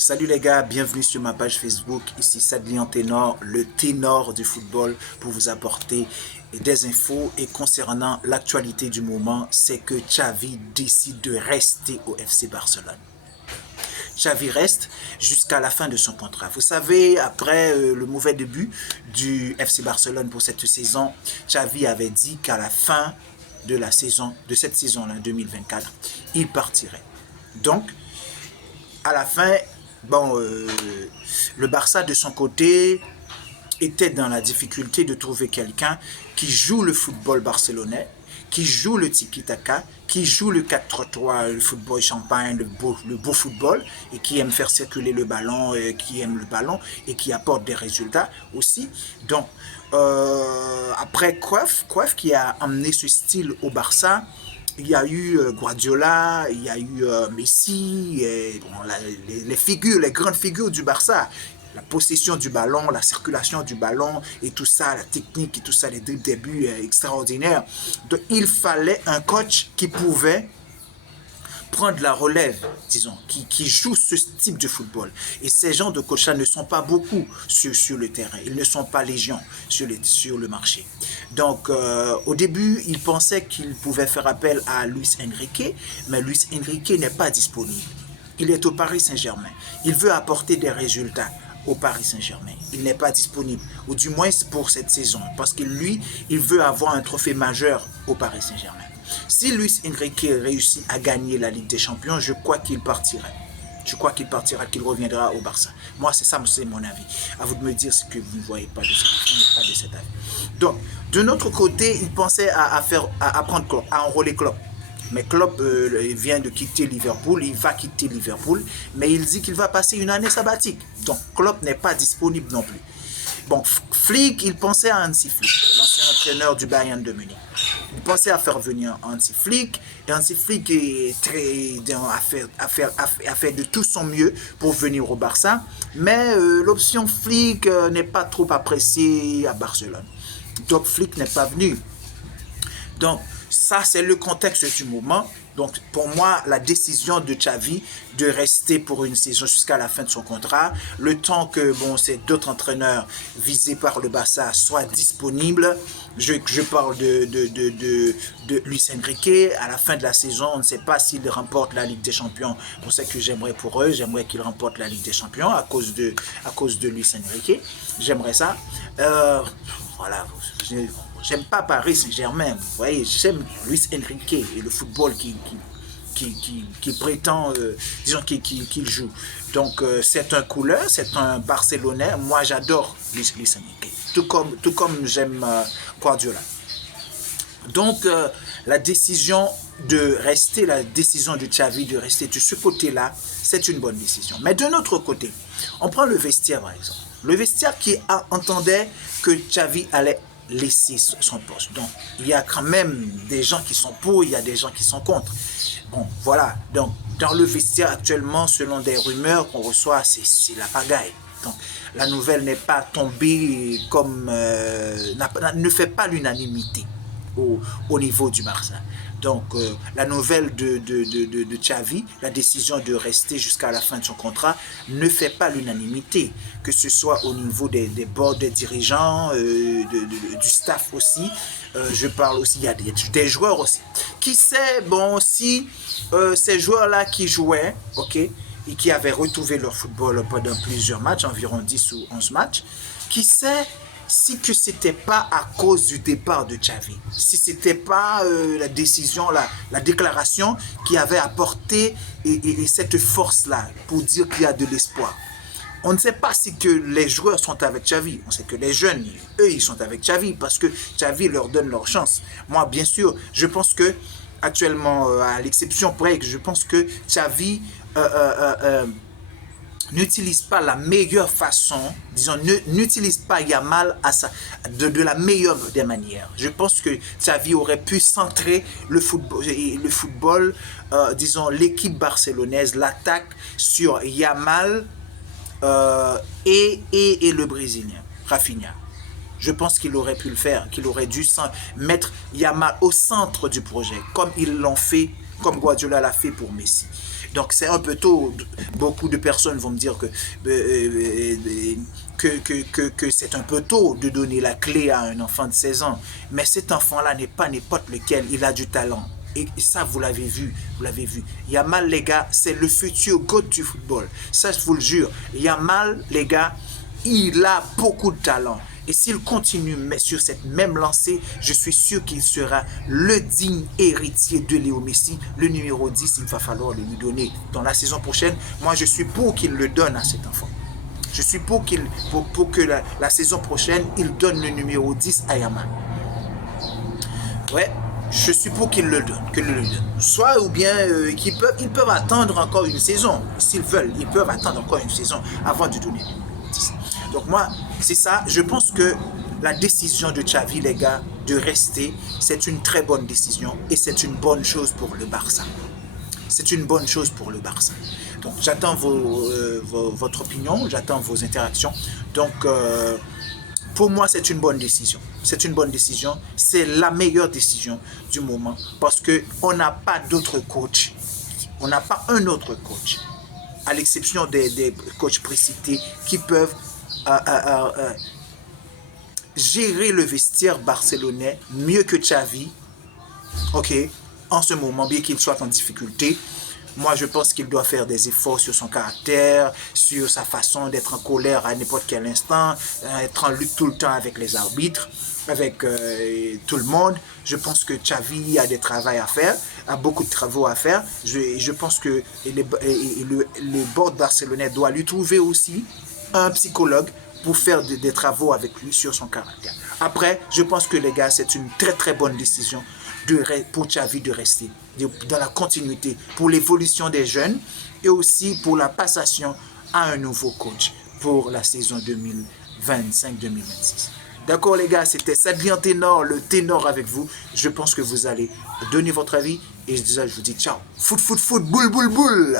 Salut les gars, bienvenue sur ma page Facebook. Ici Sadlian Ténor, le ténor du football, pour vous apporter des infos. Et concernant l'actualité du moment, c'est que Xavi décide de rester au FC Barcelone. Xavi reste jusqu'à la fin de son contrat. Vous savez, après le mauvais début du FC Barcelone pour cette saison, Xavi avait dit qu'à la fin de la saison, de cette saison-là, 2024, il partirait. Donc, à la fin, le Barça de son côté était dans la difficulté de trouver quelqu'un qui joue le football barcelonais, qui joue le tiki-taka, qui joue le 4-3, le football champagne, le beau football, et qui aime faire circuler le ballon, qui aime le ballon, et qui apporte des résultats aussi. Donc, après Cruyff qui a amené ce style au Barça, il y a eu Guardiola, il y a eu Messi, et, les figures, les grandes figures du Barça. La possession du ballon, la circulation du ballon et tout ça, la technique et tout ça, les débuts extraordinaires. Donc, il fallait un coach qui pouvait prendre la relève, disons, qui joue ce type de football. Et ces gens de coach-là ne sont pas beaucoup sur le terrain. Ils ne sont pas légion sur le marché. Donc, au début, ils pensaient qu'ils pouvaient faire appel à Luis Enrique, mais Luis Enrique n'est pas disponible. Il est au Paris Saint-Germain. Il veut apporter des résultats au Paris Saint-Germain. Il n'est pas disponible, ou du moins pour cette saison, parce que lui, il veut avoir un trophée majeur au Paris Saint-Germain. Si Luis Enrique réussit à gagner la Ligue des Champions, je crois qu'il partirait. Je crois qu'il partira, qu'il reviendra au Barça. Moi, c'est ça, c'est mon avis. À vous de me dire ce que vous ne voyez pas de cet avis. Donc, de notre côté, il pensait à prendre Klopp, à enrôler Klopp. Mais Klopp vient de quitter Liverpool, il va quitter Liverpool, mais il dit qu'il va passer une année sabbatique. Donc Klopp n'est pas disponible non plus. Bon, Flick, il pensait à Hansi Flick, l'ancien entraîneur du Bayern de Munich. Il pensait à faire venir Hansi Flick, et Hansi Flick a fait de tout son mieux pour venir au Barça, mais l'option Flick n'est pas trop appréciée à Barcelone. Donc Flick n'est pas venu. Donc, ça, c'est le contexte du moment. Donc, pour moi, la décision de Xavi de rester pour une saison jusqu'à la fin de son contrat, le temps que ces d'autres entraîneurs visés par le Barça soient disponibles. Je parle de Luis Enrique. À la fin de la saison, on ne sait pas s'ils remportent la Ligue des Champions. On sait que j'aimerais pour eux, j'aimerais qu'ils remportent la Ligue des Champions à cause de Luis Enrique. J'aimerais ça. Voilà. J'aime pas Paris Saint-Germain, vous voyez, j'aime Luis Enrique et le football qui prétend, disons, qu'il joue. Donc, c'est un couleur, c'est un Barcelonais. Moi, j'adore Luis Enrique, tout comme j'aime Guardiola. Donc, la décision de rester, la décision de Xavi de rester de ce côté-là, c'est une bonne décision. Mais de notre côté, on prend le vestiaire, par exemple. Le vestiaire qui entendait que Xavi allait laisser son poste. Donc, il y a quand même des gens qui sont pour, il y a des gens qui sont contre. Bon, voilà. Donc, dans le vestiaire actuellement, selon des rumeurs qu'on reçoit, c'est la pagaille. Donc, la nouvelle n'est pas tombée comme... ne fait pas l'unanimité au niveau du Barça. Donc, la nouvelle de Xavi, la décision de rester jusqu'à la fin de son contrat, ne fait pas l'unanimité, que ce soit au niveau des boards des dirigeants, du staff aussi. Je parle aussi, il y a des joueurs aussi. Qui sait, si ces joueurs-là qui jouaient, ok, et qui avaient retrouvé leur football pendant plusieurs matchs, environ 10 ou 11 matchs, qui sait si que c'était pas à cause du départ de Xavi, si c'était pas la décision, la déclaration qui avait apporté et cette force-là pour dire qu'il y a de l'espoir. On ne sait pas si que les joueurs sont avec Xavi. On sait que les jeunes, eux, ils sont avec Xavi parce que Xavi leur donne leur chance. Moi, bien sûr, je pense que actuellement, à l'exception près, je pense que Xavi n'utilise pas la meilleure façon, disons, n'utilise pas Yamal de la meilleure des manières. Je pense que Xavi aurait pu centrer le football, disons, l'équipe barcelonaise, l'attaque sur Yamal et le Brésilien, Rafinha. Je pense qu'il aurait pu le faire, qu'il aurait dû mettre Yamal au centre du projet, comme ils l'ont fait, comme Guardiola l'a fait pour Messi. Donc c'est un peu tôt. Beaucoup de personnes vont me dire que c'est un peu tôt de donner la clé à un enfant de 16 ans. Mais cet enfant-là n'est pas n'importe lequel, il a du talent. Et ça, vous l'avez vu, vous l'avez vu. Yamal, les gars, c'est le futur GOAT du football. Ça, je vous le jure. Yamal, les gars, il a beaucoup de talent. Et s'il continue sur cette même lancée, je suis sûr qu'il sera le digne héritier de Léo Messi. Le numéro 10, il va falloir le lui donner. Dans la saison prochaine, moi, je suis pour qu'il le donne à cet enfant. Je suis pour que la saison prochaine, il donne le numéro 10 à Yamal. Ouais. Je suis pour qu'ils le donnent, Soit ou bien ils peuvent attendre encore une saison. S'ils veulent, ils peuvent attendre encore une saison avant de donner. Donc moi, c'est ça. Je pense que la décision de Xavi, les gars, de rester, c'est une très bonne décision et c'est une bonne chose pour le Barça. C'est une bonne chose pour le Barça. Donc j'attends votre opinion, j'attends vos interactions. Donc pour moi, c'est une bonne décision. C'est une bonne décision. C'est la meilleure décision du moment parce qu'on n'a pas d'autre coach. On n'a pas un autre coach, à l'exception des coachs précités qui peuvent gérer le vestiaire barcelonais mieux que Xavi. Ok, en ce moment, bien qu'il soit en difficulté. Moi, je pense qu'il doit faire des efforts sur son caractère, sur sa façon d'être en colère à n'importe quel instant, être en lutte tout le temps avec les arbitres, avec tout le monde. Je pense que Xavi a des travaux à faire, a beaucoup de travaux à faire. Je pense que le board barcelonais doit lui trouver aussi un psychologue pour faire des travaux avec lui sur son caractère. Après, je pense que les gars, c'est une très très bonne décision pour Xavi de rester dans la continuité, pour l'évolution des jeunes et aussi pour la passation à un nouveau coach pour la saison 2025-2026. D'accord les gars, c'était Sadlian Ténor, le ténor avec vous. Je pense que vous allez donner votre avis et je vous dis ciao. Foot, foot, foot, boule, boule, boule.